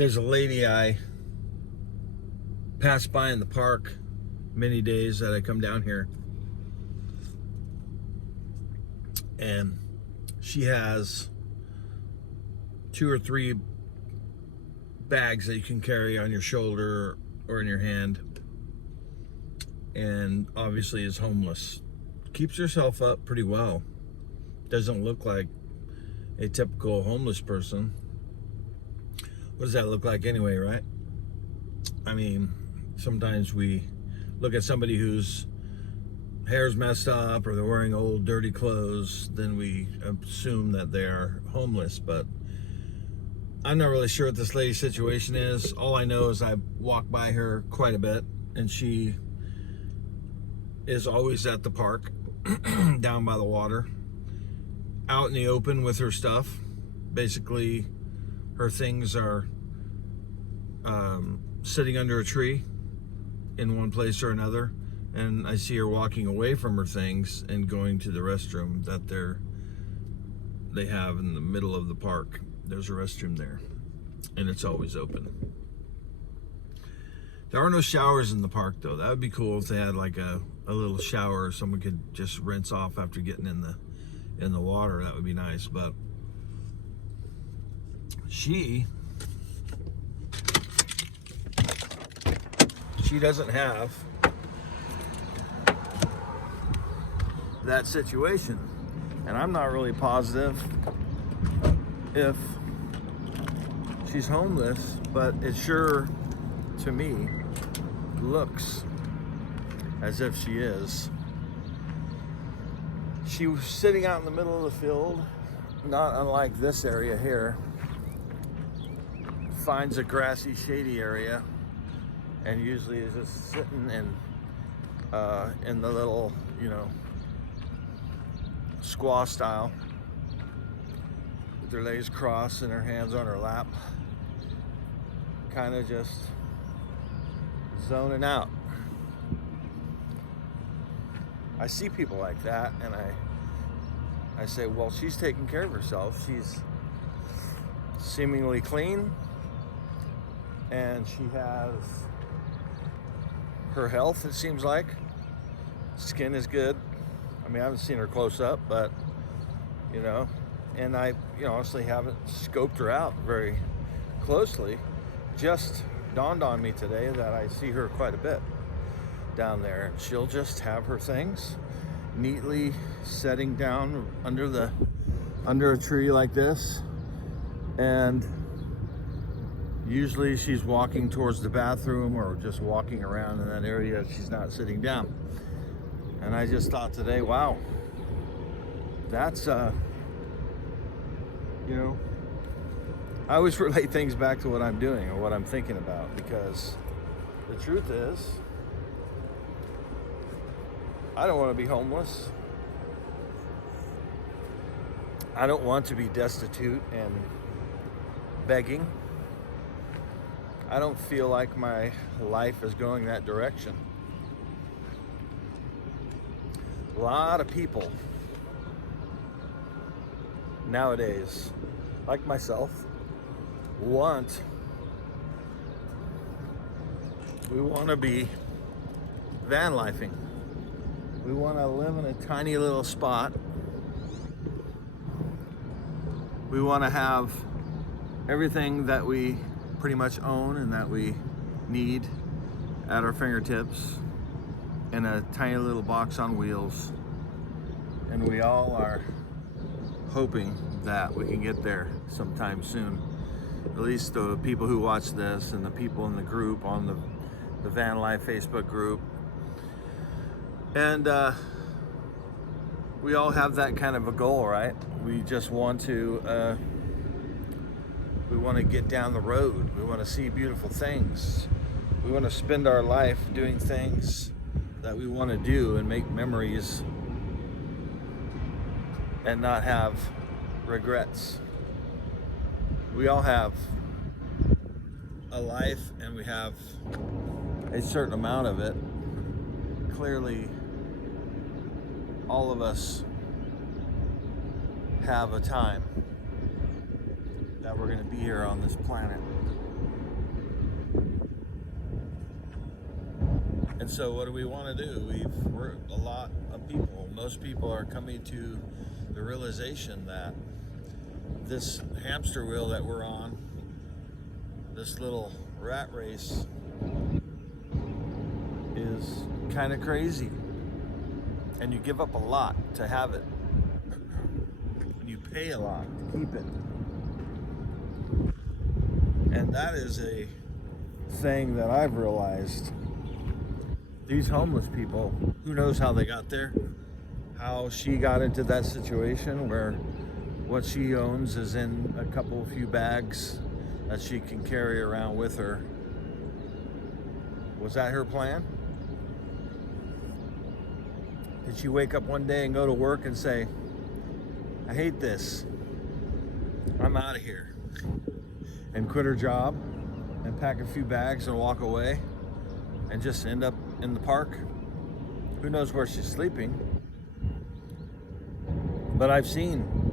There's a lady I pass by in the park many days that I come down here, and she has 2 or 3 bags that you can carry on your shoulder or in your hand, and obviously is homeless. Keeps herself up pretty well. Doesn't look like a typical homeless person. What does that look like anyway, right? I mean, sometimes we look at somebody whose hair's messed up or they're wearing old dirty clothes, then we assume that they're homeless. But I'm not really sure what this lady's situation is. All I know is I walk by her quite a bit, and she is always at the park down by the water, out in the open with her stuff. Basically, her things are sitting under a tree in one place or another, and I see her walking away from her things and going to the restroom that they have in the middle of the park. There's a restroom there, and it's always open. There are no showers in the park, though. That would be cool if they had like a little shower, someone could just rinse off after getting in the water. That would be nice. But she doesn't have that situation, and I'm not really positive if she's homeless, but it sure to me looks as if she is. She was sitting out in the middle of the field, not unlike this area here. Finds a grassy, shady area, and usually is just sitting in the little, squaw style, with her legs crossed and her hands on her lap, kind of just zoning out. I see people like that, and I say, well, she's taking care of herself. She's seemingly clean, and she has her health, it seems like. Skin is good. I mean, I haven't seen her close up, but, and I, honestly haven't scoped her out very closely. Just dawned on me today that I see her quite a bit down there. She'll just have her things neatly setting down under a tree like this, and usually she's walking towards the bathroom or just walking around in that area. She's not sitting down. And I just thought today, wow, that's I always relate things back to what I'm doing or what I'm thinking about, because the truth is, I don't want to be homeless. I don't want to be destitute and begging. I don't feel like my life is going that direction. A lot of people nowadays, like myself, we want to be van lifing. We want to live in a tiny little spot. We want to have everything that we pretty much own and that we need at our fingertips in a tiny little box on wheels. And we all are hoping that we can get there sometime soon. At least the people who watch this and the people in the group on the Van Life Facebook group. And we all have that kind of a goal, right? We just want to get down the road. We want to see beautiful things. We want to spend our life doing things that we want to do and make memories and not have regrets. We all have a life, and we have a certain amount of it. Clearly, all of us have a time that we're going to be here on this planet. And so what do we want to do? We're a lot of people. Most people are coming to the realization that this hamster wheel that we're on, this little rat race, is kind of crazy. And you give up a lot to have it. And you pay a lot to keep it. And that is a thing that I've realized. These homeless people, who knows how they got there, how she got into that situation where what she owns is in a few bags that she can carry around with her. Was that her plan? Did she wake up one day and go to work and say, I hate this, I'm out of here, and quit her job and pack a few bags and walk away and just end up in the park? Who knows where she's sleeping? But I've seen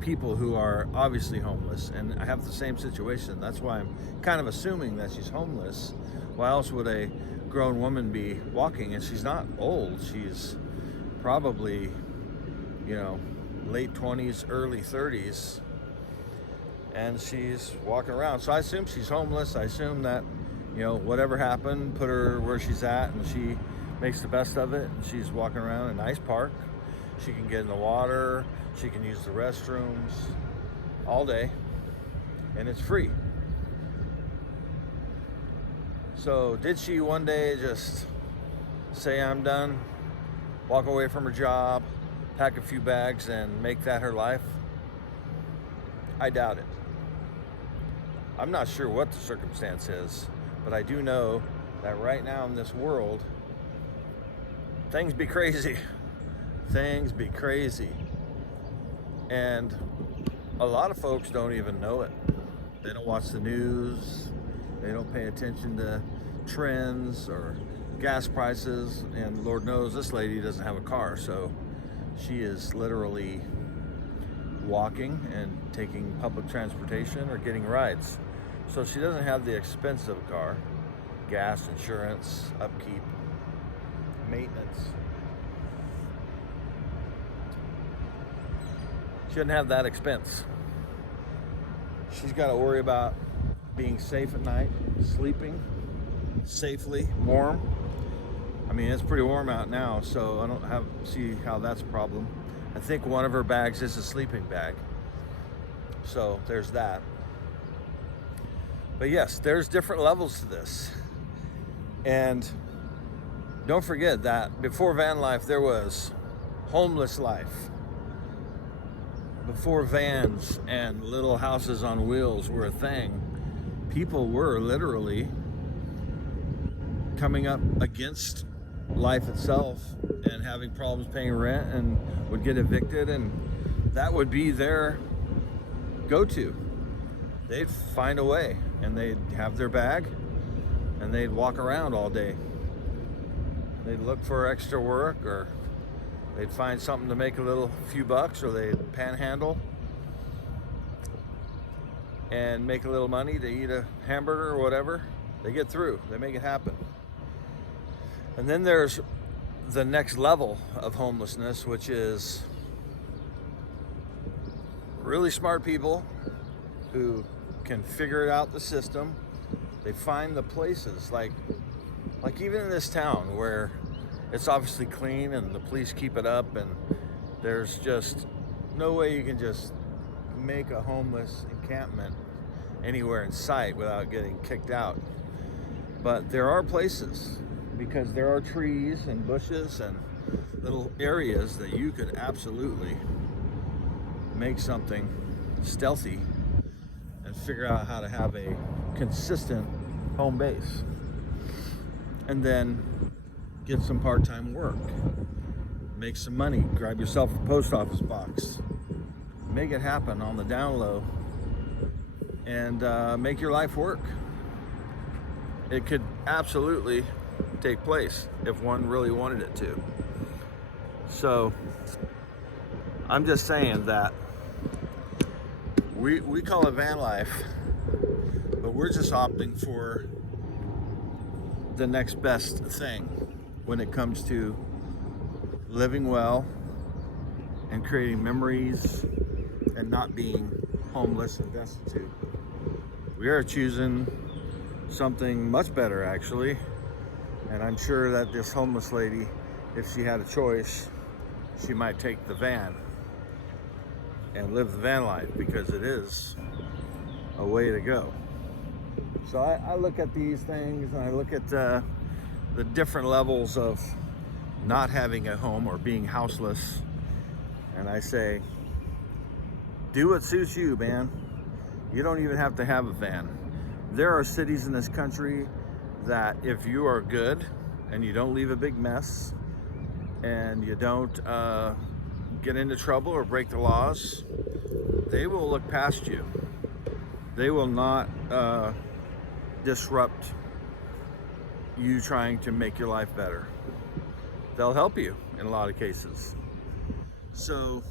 people who are obviously homeless, and I have the same situation. That's why I'm kind of assuming that she's homeless. Why else would a grown woman be walking? And she's not old. She's probably, late 20s, early 30s, and she's walking around. So I assume she's homeless. I assume that, whatever happened, put her where she's at, and she makes the best of it. And she's walking around a nice park. She can get in the water. She can use the restrooms all day, and it's free. So did she one day just say, I'm done, walk away from her job, pack a few bags, and make that her life? I doubt it. I'm not sure what the circumstance is, but I do know that right now in this world, things be crazy. Things be crazy. And a lot of folks don't even know it. They don't watch the news. They don't pay attention to trends or gas prices. And Lord knows this lady doesn't have a car, so she is literally walking and taking public transportation or getting rides. So she doesn't have the expense of a car, gas, insurance, upkeep, maintenance. She doesn't have that expense. She's got to worry about being safe at night, sleeping safely, warm. I mean, it's pretty warm out now, so I don't see how that's a problem. I think one of her bags is a sleeping bag. So there's that. But yes, there's different levels to this. And don't forget that before van life, there was homeless life. Before vans and little houses on wheels were a thing, people were literally coming up against life itself and having problems paying rent and would get evicted, and that would be their go-to. They'd find a way, and they'd have their bag and they'd walk around all day. They'd look for extra work, or they'd find something to make a few bucks, or they'd panhandle and make a little money to eat a hamburger or whatever. They get through, they make it happen. And then there's the next level of homelessness, which is really smart people who can figure out the system. They find the places, like even in this town where it's obviously clean and the police keep it up, and there's just no way you can just make a homeless encampment anywhere in sight without getting kicked out. But there are places, because there are trees and bushes and little areas that you could absolutely make something stealthy and figure out how to have a consistent home base, and then get some part-time work, make some money, grab yourself a post office box, make it happen on the down low, and make your life work. It could absolutely take place if one really wanted it to. So I'm just saying that we call it van life, but we're just opting for the next best thing when it comes to living well and creating memories and not being homeless and destitute. We are choosing something much better, actually. And I'm sure that this homeless lady, if she had a choice, she might take the van and live the van life, because it is a way to go. So I look at these things, and I look at the different levels of not having a home or being houseless, and I say, do what suits you, man. You don't even have to have a van. There are cities in this country that if you are good and you don't leave a big mess and you don't get into trouble or break the laws, they will look past you. They will not disrupt you trying to make your life better. They'll help you in a lot of cases. So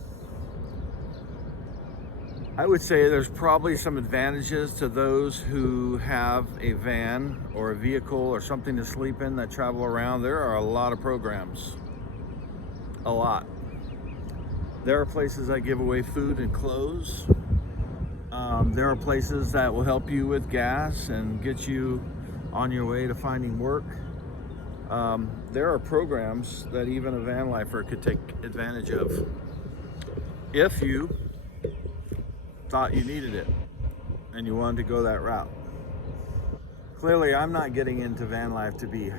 I would say there's probably some advantages to those who have a van or a vehicle or something to sleep in that travel around. There are a lot of programs, a lot. There are places that give away food and clothes. There are places that will help you with gas and get you on your way to finding work. There are programs that even a van lifer could take advantage of if you thought you needed it and you wanted to go that route. Clearly, I'm not getting into van life to be,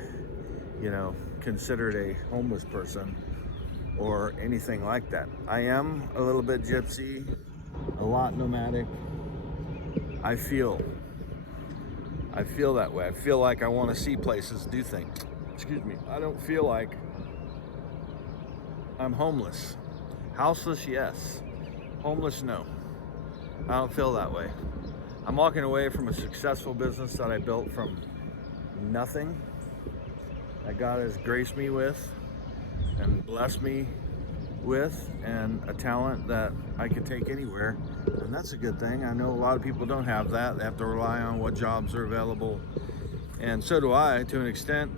considered a homeless person or anything like that. I am a little bit gypsy, a lot nomadic. I feel that way. I feel like I want to see places, do things. Excuse me. I don't feel like I'm homeless. Houseless, yes. Homeless, no. I don't feel that way. I'm walking away from a successful business that I built from nothing, that God has graced me with and blessed me with, and a talent that I could take anywhere, and that's a good thing. I know a lot of people don't have that. They have to rely on what jobs are available, and so do I to an extent,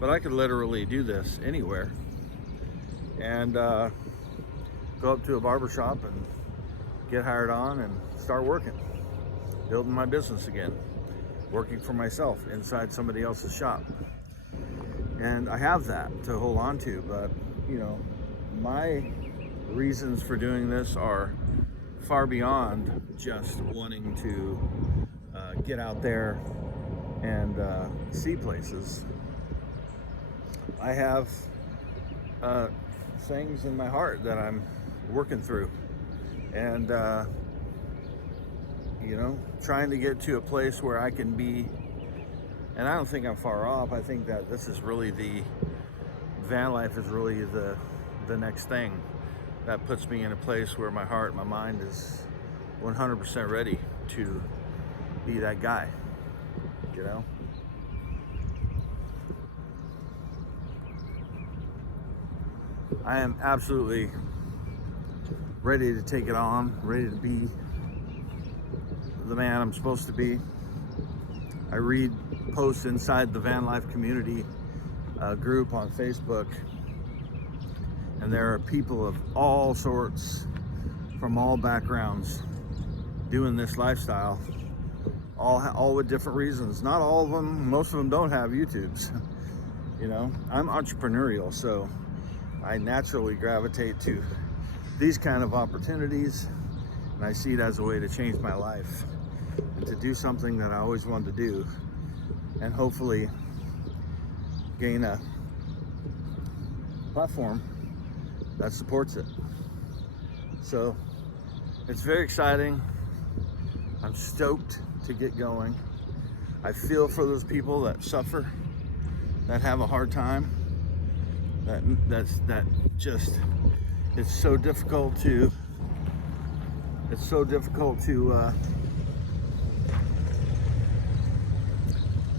but I could literally do this anywhere and go up to a barber shop and get hired on and start working, building my business again, working for myself inside somebody else's shop. And I have that to hold on to, but my reasons for doing this are far beyond just wanting to get out there and see places. I have things in my heart that I'm working through, and trying to get to a place where I can be, and I don't think I'm far off. I think that this is really the van life is really the next thing that puts me in a place where my heart, my mind is 100% ready to be that guy, I am absolutely ready to take it on, ready to be the man I'm supposed to be. I read posts inside the van life community group on Facebook, and there are people of all sorts, from all backgrounds, doing this lifestyle, all with different reasons. Not all of them, most of them don't have YouTubes. I'm entrepreneurial, so I naturally gravitate to these kind of opportunities, and I see it as a way to change my life and to do something that I always wanted to do, and hopefully gain a platform that supports it. So it's very exciting. I'm stoked to get going. I feel for those people that suffer, that have a hard time, it's so difficult to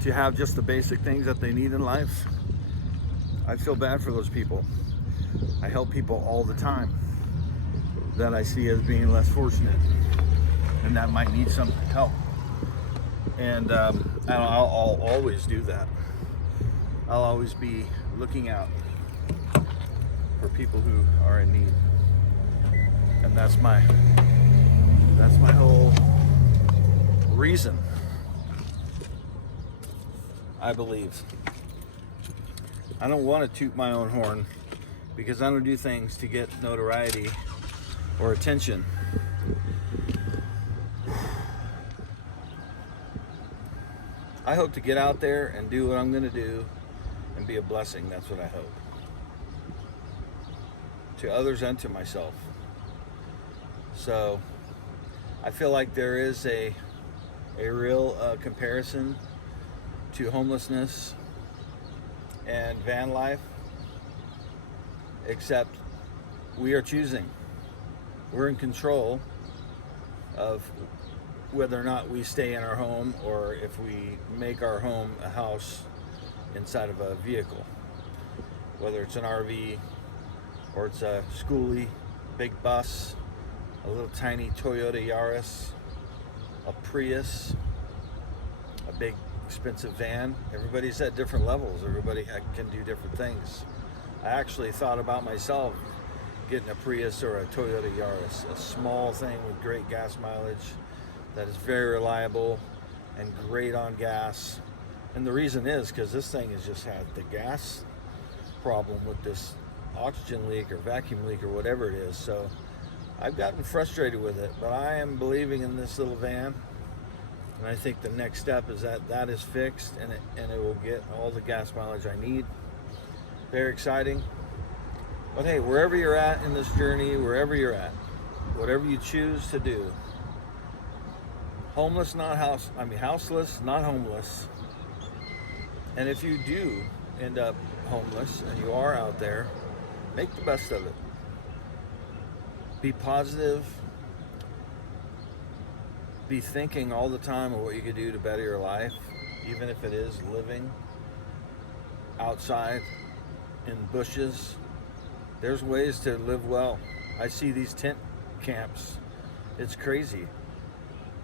have just the basic things that they need in life. I feel bad for those people. I help people all the time that I see as being less fortunate and that might need some help. And I'll always do that. I'll always be looking out for people who are in need. And that's my whole reason, I believe. I don't want to toot my own horn because I don't do things to get notoriety or attention. I hope to get out there and do what I'm going to do and be a blessing. That's what I hope. To others and to myself. So I feel like there is a real comparison to homelessness and van life, except we are choosing. We're in control of whether or not we stay in our home or if we make our home a house inside of a vehicle, whether it's an RV or it's a schoolie, big bus, a little tiny Toyota Yaris, a Prius, a big expensive van. Everybody's at different levels. Everybody can do different things. I actually thought about myself getting a Prius or a Toyota Yaris, a small thing with great gas mileage that is very reliable and great on gas. And the reason is because this thing has just had the gas problem with this oxygen leak or vacuum leak or whatever it is. So I've gotten frustrated with it, but I am believing in this little van. And I think the next step is that is fixed and it will get all the gas mileage I need. Very exciting. But hey, wherever you're at in this journey, wherever you're at, whatever you choose to do, houseless, not homeless. And if you do end up homeless and you are out there, make the best of it. Be positive. Be thinking all the time of what you could do to better your life, even if it is living outside in bushes. There's ways to live well. I see these tent camps. It's crazy.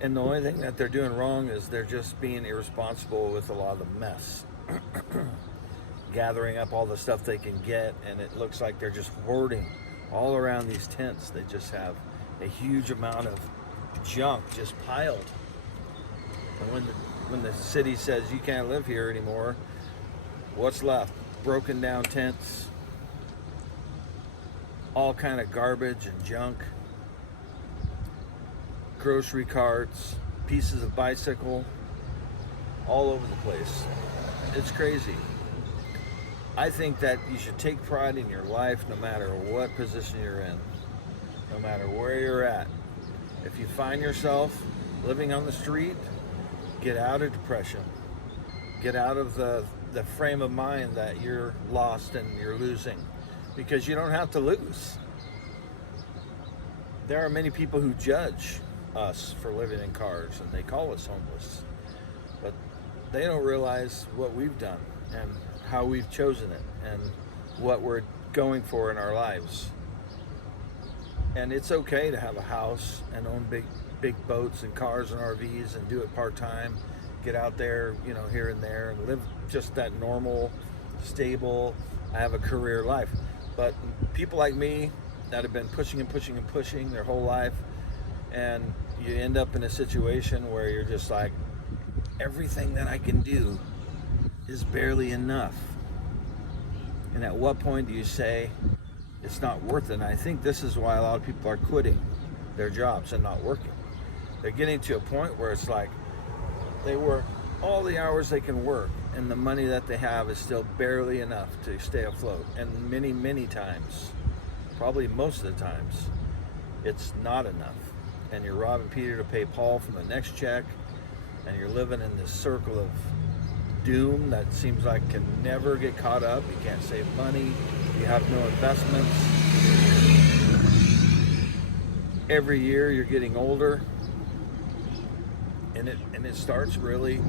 And the only thing that they're doing wrong is they're just being irresponsible with a lot of the mess. Gathering up all the stuff they can get, and it looks like they're just hoarding all around these tents. They just have a huge amount of junk just piled. And when the city says you can't live here anymore, what's left? Broken down tents, all kind of garbage and junk, grocery carts, pieces of bicycle, all over the place. It's crazy. I think that you should take pride in your life no matter what position you're in, no matter where you're at. If you find yourself living on the street, get out of depression. Get out of the frame of mind that you're lost and you're losing, because you don't have to lose. There are many people who judge us for living in cars and they call us homeless, but they don't realize what we've done and how we've chosen it and what we're going for in our lives. And it's okay to have a house and own big boats and cars and RVs and do it part-time, get out there, here and there, and live just that normal, stable, I have a career life. But people like me that have been pushing and pushing and pushing their whole life, and you end up in a situation where you're just like, everything that I can do is barely enough. And at what point do you say it's not worth it? And I think this is why a lot of people are quitting their jobs and not working. They're getting to a point where it's like they work all the hours they can work and the money that they have is still barely enough to stay afloat. And many times, probably most of the times, it's not enough. And you're robbing Peter to pay Paul from the next check, and you're living in this circle of doom that seems like can never get caught up. You can't save money, you have no investments. Every year you're getting older, and it starts really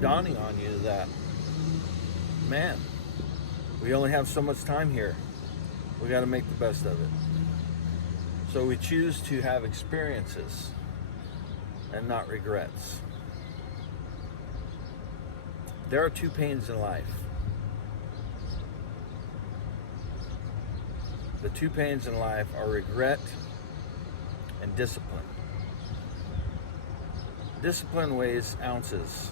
dawning on you that, man, we only have so much time here. We got to make the best of it. So we choose to have experiences and not regrets. There are two pains in life. The two pains in life are regret and discipline. Discipline weighs ounces,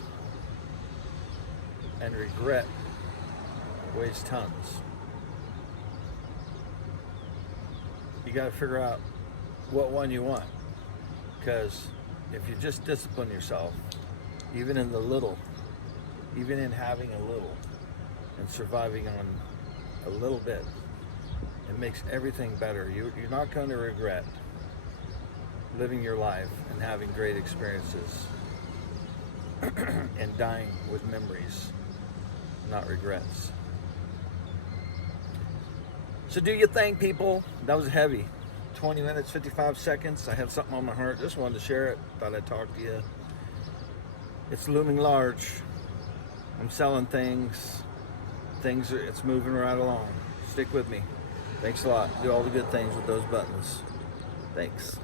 and regret weighs tons. You got to figure out what one you want, because if you just discipline yourself, even in the little, even in having a little and surviving on a little bit, it makes everything better. You're not going to regret living your life and having great experiences and dying with memories, not regrets. So do your thing, people. That was heavy. 20 minutes, 55 seconds. I had something on my heart. Just wanted to share it. Thought I'd talk to you. It's looming large. I'm selling things. It's moving right along. Stick with me. Thanks a lot. Do all the good things with those buttons. Thanks.